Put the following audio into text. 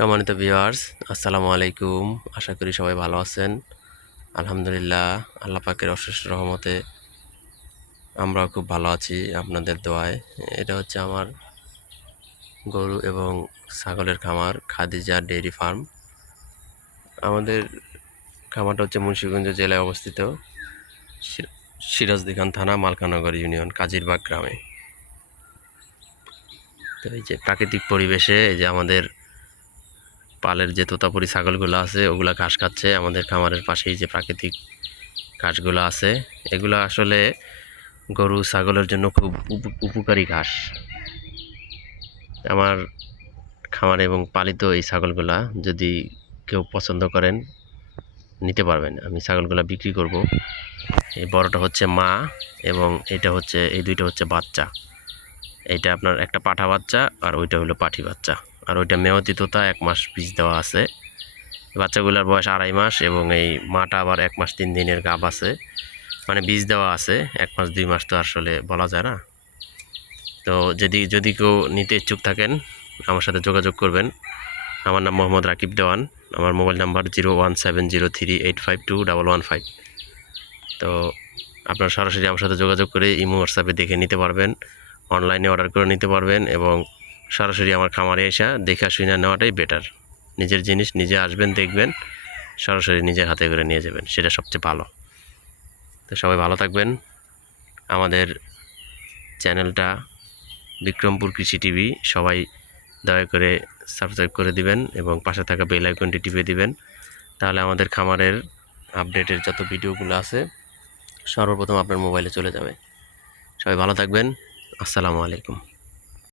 সম্মানিত ভিউয়ার্স, আসসালামু আলাইকুম। আশা করি সবাই ভালো আছেন। আলহামদুলিল্লাহ, আল্লাহ পাকের অশেষ রহমতে আমরাও খুব ভালো আছি আপনাদের দোয়ায়। এটা হচ্ছে আমার গরু এবং ছাগলের খামার, খাদিজা ডেইরি ফার্ম। আমাদের খামারটা হচ্ছে মুন্সিগঞ্জ জেলায় অবস্থিত, সিরাজদিখান থানা, মালকানগর ইউনিয়ন, কাজিরবাগ গ্রামে। তো এই যে প্রাকৃতিক পরিবেশে এই যে আমাদের পালের যে তোতাপুরি ছাগলগুলো আছে ওগুলা ঘাস খাচ্ছে। আমাদের খামারের পাশেই যে প্রাকৃতিক ঘাসগুলো আছে এগুলো আসলে গরু ছাগলের জন্য খুব উপকারী ঘাস। আমার খামার এবং পালিত এই ছাগলগুলা যদি কেউ পছন্দ করেন নিতে পারবেন। আমি ছাগলগুলা বিক্রি করব। এই বড়টা হচ্ছে মা এবং এটা হচ্ছে, এই দুইটা হচ্ছে বাচ্চা। এইটা আপনার একটা পাঠা বাচ্চা আর ওইটা হলো পাঠি বাচ্চা, আর ওইটা মেয়তি তোতা 1 মাস বীজ দেওয়া আছে। বাচ্চাগুলোর বয়স 2.5 মাস এবং এই মাটা আবার 1 মাস 3 দিনের গাব আছে, মানে বীজ দেওয়া আছে। 1 মাস 2 মাস তো আসলে বলা যায় না। তো যদি কেউ নিতে ইচ্ছুক থাকেন আমার সাথে যোগাযোগ করবেন। আমার নাম মোহাম্মদ রাকিব দেওয়ান। আমার মোবাইল নাম্বার 01703852115। তো আপনারা সরাসরি আমার সাথে যোগাযোগ করে ইমো হোয়াটসঅ্যাপে দেখে নিতে পারবেন, অনলাইনে অর্ডার করে নিতে পারবেন এবং সরাসরি আমার খামারে এসে দেখা শুনে নেওয়াটাই বেটার। নিজের জিনিস নিজে আসবেন, দেখবেন, সরাসরি নিজের হাতে করে নিয়ে যাবেন, সেটা সবচেয়ে ভালো। তো সবাই ভালো থাকবেন। আমাদের চ্যানেলটা বিক্রমপুর কৃষি টিভি, সবাই দয়া করে সাবস্ক্রাইব করে দিবেন এবং পাশে থাকা বেল আইকনটি টিপে দিবেন। তাহলে আমাদের খামারের আপডেটের যত ভিডিওগুলো আছে সর্বপ্রথম আপনার মোবাইলে চলে যাবে। সবাই ভালো থাকবেন। আসসালামু আলাইকুম।